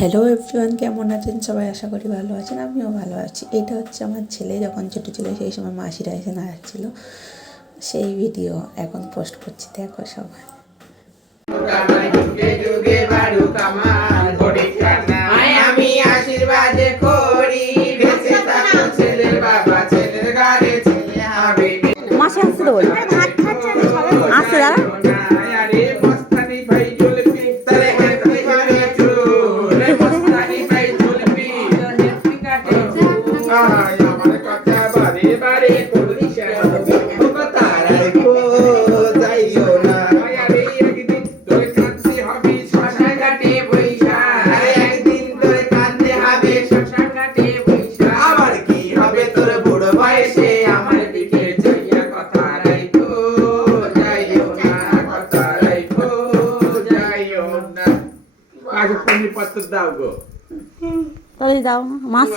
Hello everyone, কেমন আছেন সবাই? আশা করি ভালো আছেন, আমিও ভালো আছি। এটা হচ্ছে আমার ছেলে যখন ছোটো ছিল, সেই সময় মাসিরা এসে নাড়াচ্ছিল, সেই ভিডিও এখন পোস্ট করছি, দেখো সবাই। আমি আশীর্বাদ করি, বেঁচে থাকো ছেলের বাবা, ছেলের ঘরে ছেলে হবে। মাসে আসছে তো বল আসছে দাঁড়া আরে মস্তানি ভাই জ্বলবি, তারে হেপি বারে চুল, মস্তানি ভাই জ্বলবি, হেপি কাটে চুল। আমার কথা বারে বারে বলিস, ও তারাই গো যাইও না। আরে একদিন তোরে কাঁদতে হবে শ্মশান ঘাটে বৈশা, আরে একদিন তোরে কাঁদতে হবে শ্মশান ঘাটে বৈশা। আবার কি হবে তোর বুড়ো বয়সে আমার দিকে চাইয়া কথা রাইখো, যাইও না, কথা রাইখো, যাইও না। আগে পত্র দাও গো। তাহলে দাও মাস